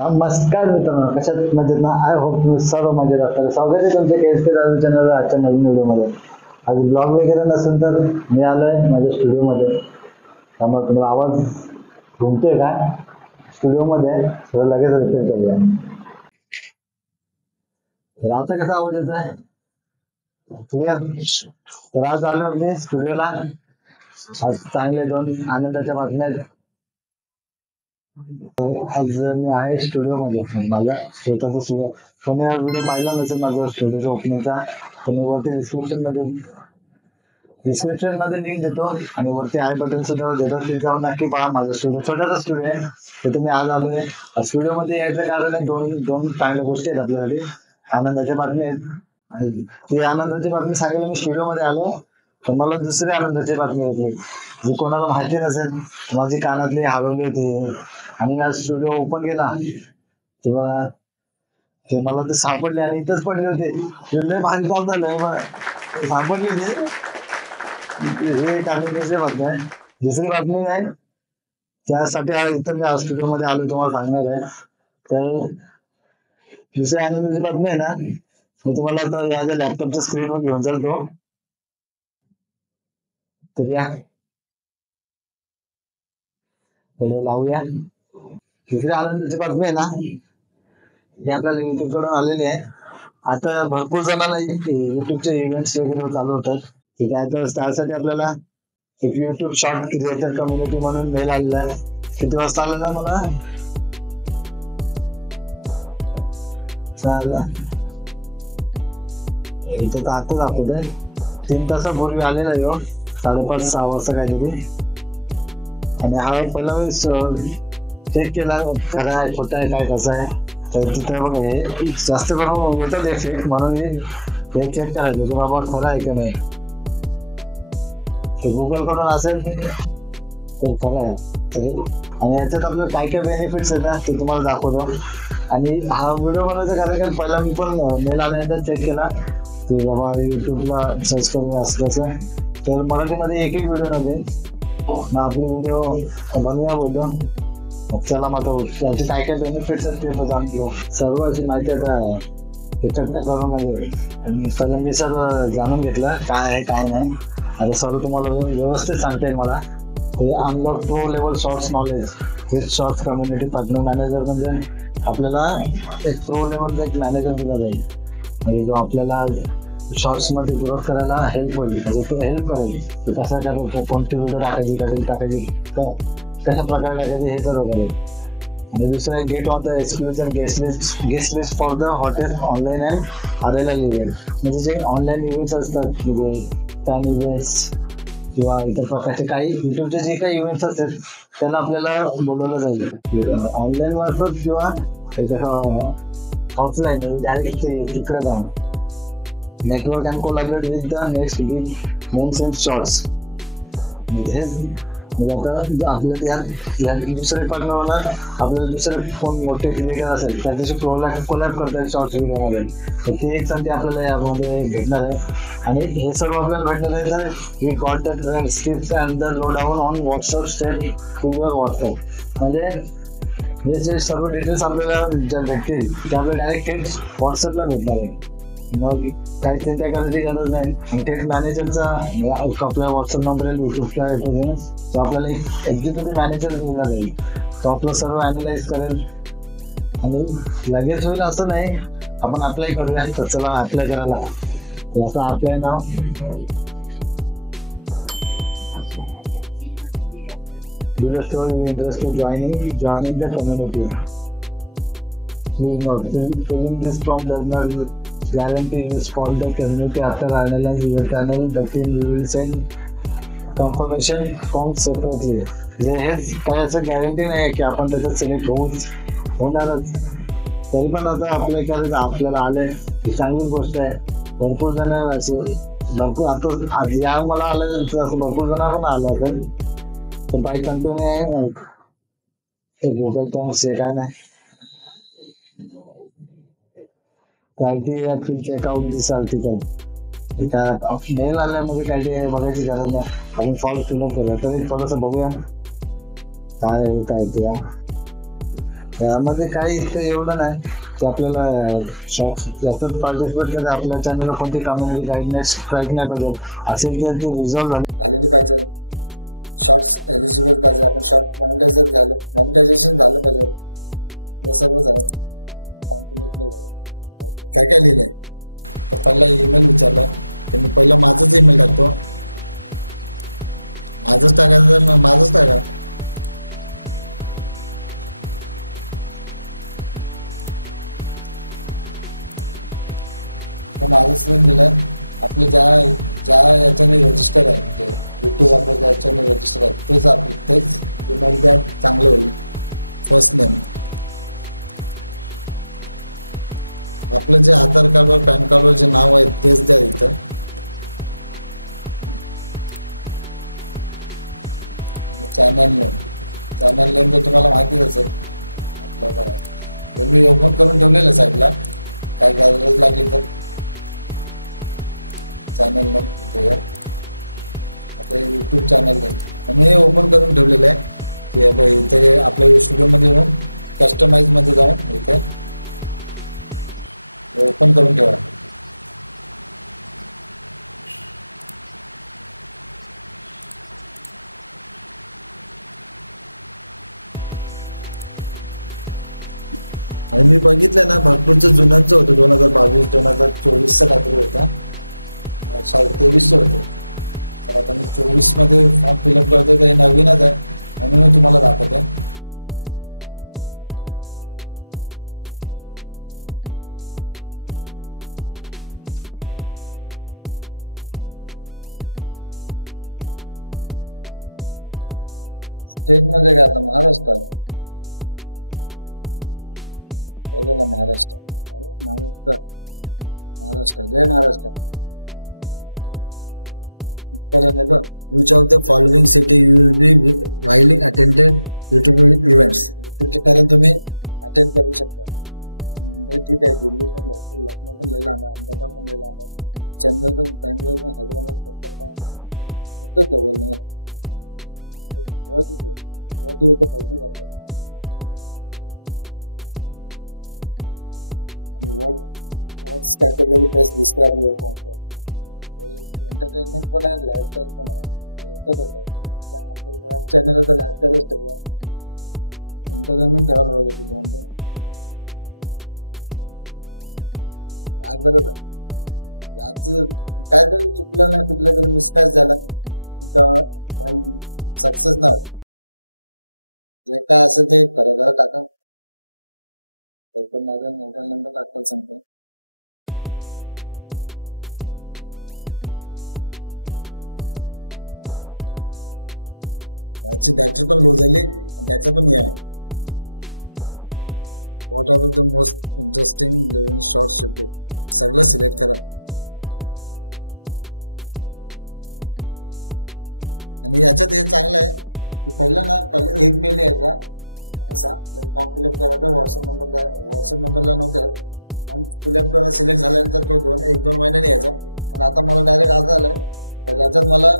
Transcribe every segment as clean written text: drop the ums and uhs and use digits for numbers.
नमस्कार मित्रांनो, कशात मजेत ना? आय होप तुम्ही सर्व मजेत असाल. स्वागत आहे तुमच्या KSK दादू चॅनलवर आजच्या नवीन व्हिडिओमध्ये. आज ब्लॉग वगैरे नसेल तर मी आलोय माझ्या स्टुडिओमध्ये. त्यामुळे तुम्हाला आवाज घुमतोय का स्टुडिओमध्ये थोडं लगेच रिपेअर करूया. तर आता कसा आवाज येत आहे क्लिअर? तर आज आलो मी स्टुडिओला. आज चांगले दोन आनंदाच्या बातम्या आहेत. आज मी आहे स्टुडिओ मध्ये, माझ्या स्वतःचा स्टुडिओ. कोणी हा व्हिडिओ पाहिला नसेल माझा स्टुडिओच्या ओपनिंगचा, तुम्ही वरती डिस्क्रिप्शन मध्ये लिंक देतो आणि वरती आय बटन सुद्धा देतो. ते जाऊन नक्की पहा. माझा स्टुडिओ छोटासा स्टुडिओ आहे, तिथे मी आज आलोय. स्टुडिओ मध्ये यायचं कारण आहे दोन दोन चांगल्या गोष्टी आहेत आपल्यासाठी. आनंदाच्या बातमी आहेत आणि ती आनंदाची बातमी सांगायला मी स्टुडिओ मध्ये आलो. तर मला दुसरी आनंदाची बातमी होती जी कोणाला माहिती नसेल. माझी कानातली हरवली होती आणि मी आज स्टुडिओ ओपन केला तेव्हा ते मला ते सापडले आणि इथंच पडले होते. लय भारी काम झालं, सापडले ते. हे एक आनंदाची बातमी आहे. दुसरी बातमी नाही, त्यासाठी इथं मी स्टुडिओ मध्ये आलो तुम्हाला सांगणार आहे. तर दुसरी आनंदाची बातमी आहे ना, मी तुम्हाला आता माझ्या लॅपटॉपच्या स्क्रीनवर घेऊन चालतो. तर या पहिले लावूया. दुसरी आनंदाची बातमी आहे ना, हे आपल्याला युट्यूब कडून आलेली आहे. आता भरपूर जणांना युट्यूबचे इव्हेंट्स वगैरे चालू होतात. ठीक आहे, तर त्यासाठी आपल्याला एक युट्यूब शॉर्ट क्रिएटर कम्युनिटी म्हणून मेल आलेला आहे. किती वाजता आलं ना मला? इथं तर आता दाखवत आहे 3 तासापूर्वी आलेला आहे. 5:30-6 वाजता काहीतरी. आणि हा पहिला वेळेस चेक केला खरं आहे खोटं आहे काय कसं आहे. तर तिथे बघा हे जास्त करून येतात फेक, म्हणून हे चेक करायचं की बाबा खरं आहे का नाही. गुगल कडून असेल तर खरं आहे. आणि याच्यात आपल्याला काय काय बेनिफिट्स आहेत ना ते तुम्हाला दाखवतो. आणि हा व्हिडिओ बनवायचं कारण पहिला मी पण मेल आल्यानंतर चेक केला की बाबा युट्यूबला सर्च करून असं कसं. तर मराठीमध्ये एक व्हिडिओ नव्हे ना, आपले व्हिडिओ बनवूया बोलतो. मग चला मात्र याचे काय काय बेनिफिट्स आहेत ते जाणून घेऊ. सर्व अशी माहिती आता एकत्र करून आणि सगळं मी सर्व जाणून घेतलं काय आहे काय नाही. आता सर्व तुम्हाला व्यवस्थित सांगता येईल मला. हे unlock pro level shorts knowledge with shorts community partner manager. म्हणजे आपल्याला एक प्रो लेवलचा एक मॅनेजर दिला जाईल, म्हणजे जो आपल्याला शॉर्ट्स मध्ये ग्रोथ करायला हेल्प होईल. म्हणजे तो हेल्प करेल की कसा करायचं, कोणती व्हिडिओ टाकायची कशा प्रकारे टाकायची हे सर्व करेल. आणि दुसरं get on the exclusive guest list for the hotel online and RLL event. म्हणजे जे ऑनलाईन इव्हेंट्स असतात म्हणजे फॅन इव्हेंट्स किंवा इतर प्रकारचे काही युट्यूबचे जे काही इव्हेंट्स असतात त्याला आपल्याला बोलवलं जाईल ऑनलाईन मार्फत किंवा ऑफलाईन डायरेक्ट तिकडे जाऊन. Network and collaborate with the next big mom's and shorts. म्हणजे आता आपल्याला या दुसरे पार्टनर होणार, आपल्याला दुसरे कोण मोठे क्रिएटर असेल त्याच्याशी कोलॅब करतात शॉर्ट्स व्हिडिओमध्ये. तर ती एक संधी आपल्याला यामध्ये भेटणार आहे. आणि हे सर्व आपल्याला भेटणार आहे तर we got the trends tips and the lowdown on WhatsApp state to your WhatsApp. म्हणजे हे जे सर्व डिटेल्स आपल्याला ज्या भेटतील ते आपल्याला डायरेक्ट थेट व्हॉट्सअपला भेटणार आहे. मग काही चिंता करायची गरज नाही. थेट मॅनेजरचा आपला व्हॉट्सअप नंबर आहे युट्यूबच्या येतो, तो आपल्याला एक एक्झिक्युटिव्ह मॅनेजर दिला जाईल. तो आपलं सर्व अॅनालाइज करेल आणि लगेच होईल असं नाही. आपण अप्लाय करूया. तर चला अप्लाय करायला. याचं apply now interested joining the community. Filling this form does not guarantee you spot the community. After analyzing your channel, the team will send confirmation form separately. हे काय असं गॅरंटी नाही की आपण त्याच्यात सिलेक्ट होणारच. तरी पण आता अप्लाय करायचं आपल्याला आलंय ही चांगली गोष्ट आहे. भरपूर जण भरपूर आता या मला आलं असं भरपूर जण पण आलं असेल. तर बाईक कंटिन्यू आहे गुगल फॉर्म्स हे काय नाही काही चेकआउट दिसाल तिथं मेल आल्यामध्ये काही बघायची गरज नाही. आपण फॉर्म फिलअप करूया. तरी थोडंसं बघूया काय ते. यामध्ये काही इतकं एवढं नाही की आपल्याला याच्यात पार्टिसिपेट करायचं, आपल्या चॅनलला कोणती कम्युनिटी गाईडनेस स्ट्राईक नाही पाहिजे, असेल तर ती रिझॉल्व झाली पाहिजे. शॉर्ट्स एलिजिबल पाहिजे, आपण शॉर्ट मॉनिटायझेशन झालं पाहिजे. हे सर्व झालं. काय काय लिहिलंय तर पहिला ईमेल विचारला तर मी पहिला माझंच ईमेल टाकतो. माझंच टाकायचं तर माझंच टाका. माझंच दिलं. आपलं ज्या याच्याने रजिस्टर आहे म्हणजे युट्यूब आपलं ज्या याच्याने रजिस्टर आहे तेच ईमेल द्या, चांगलं होईल. फर्स्ट नेम आपलं जे आधार कार्डवर पॅन कार्डवर जे नाव आहे तेच द्या इथं. चॅनल नेम तर तुम्हाला माहितीच असेल. मी ओपन करून ठेवलेलं साईडला, काय गरज लागली तर. चॅनल नेम आता यूट्यूब चॅनल नेम मी ओपन करून ठेवलेलं आहे की इथे आपल्या स्टुडिओमध्ये जाऊन कस्टमाइजमध्ये जाऊन इथे ओपन करून ठेवा. आणि मी बघितलं ना भरपूरचं जुन्यांचं होतं 2022 2024चं काहीतरी होता, सॉरी 23चं होतं. तर आता मी 24मध्ये फॉर्म फिलअप करतो तर हे नवीनच आहे म्हणून मी तुम्हाला दाखवते. स्टेटमध्ये काय आता महाराष्ट्र जय Maharashtra. Which of the following city you will be while attended YouTube events? कारण तुम्ही अटेंड करू शकता. ठीक आहे, दिल्ली पण भरपूर, लखनऊ पण लई लांब आहे, अहमदाबाद पण लई लांब आहे, चेन्नई पण, बेंगलोर पण, हैदराबाद पण बोलणं what category best describe your content? Entertainment पण आहे, लाईफस्टाईल पण आहे. आपल्या चॅनल तर लाईफस्टाईलच ठेवूया, एंटरटेनमेंट ठेवायला पाहिजे तुझं. काय करत आहे याचं काय तरी चुकलं नाही, कुठलं तरी मिसमॅच झाला तर सक्सेस नाही होत. जे काय असेल ते खरं टाका. तर माझा मोबाईल नंबर टाकायला सांगतो. याची बॅटरी पण लो झाली, त्याचं पण हे आहे. What are the most interesting living shorts YouTube, सगळं सिलेक्ट करा. आणि याच्यात हे चांगलं आहे की पहिला एक मेल यायचा असा फॉर्म फिलअप करायचा, व्हॉट्सअप नंबरला नव्हतं आणि फिलअप करा. सिलेक्ट झाल्यानंतर तो 1-2 महिन्याने यायचा. पण आता मला डायरेक्ट आज आलं तर याच्यात मला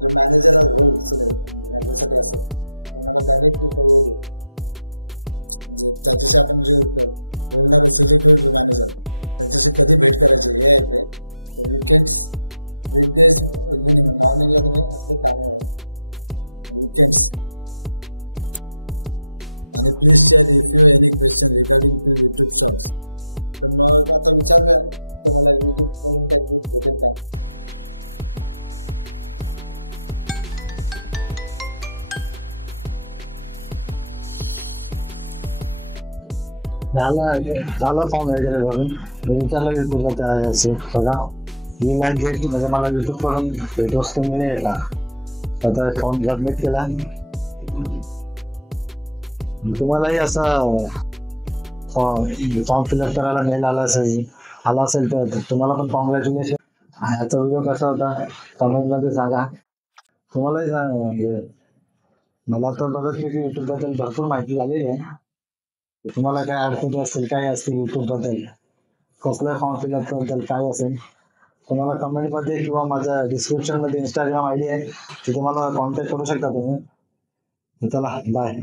जो मॅनेजर होईल याच्यासाठी असं मला डायरेक्ट जे त्याच्याशी आपण जे बोलणार सिलेक्ट होईल मॅनेजर त्याच्याशी कधी भेट करायची हे आहे ते. वीकडेज इव्हिनिंग मॉर्निंगला तुम्ही असं काम आहे वीकेंड्स. आणि please share if you any question regarding to YouTube shorts. तर मग आता विचारूया तर मला यूट्यूब करून काय भेटेल का. झालं फॉर्म वगैरे भरून विचारलं युट्यूबला त्या बघा मी मॅच घेतली म्हणजे मला युट्यूब करून भेटवस्तू मिळेल का. आता फॉर्म सबमिट केला. तुम्हालाही असा फॉर्म फिलअप करायला मेल आला असेल तर तुम्हाला पण कॉंग्रॅच्युलेशन. ह्याचा व्हिडिओ कसा होता कमेंटमध्ये सांगा. तुम्हालाही सांगा म्हणजे मला तर बघत की युट्यूबबद्दल भरपूर माहिती झालेली आहे. तुम्हाला काय अडचणी असतील काय असतील युट्यूबबद्दल कसलं फॉर्म फिलअप बद्दल काय असेल तुम्हाला कमेंटमध्ये किंवा माझ्या डिस्क्रिप्शनमध्ये इंस्टाग्राम ID आहे तिथे मला कॉन्टॅक्ट करू शकता तुम्ही. चला बाय.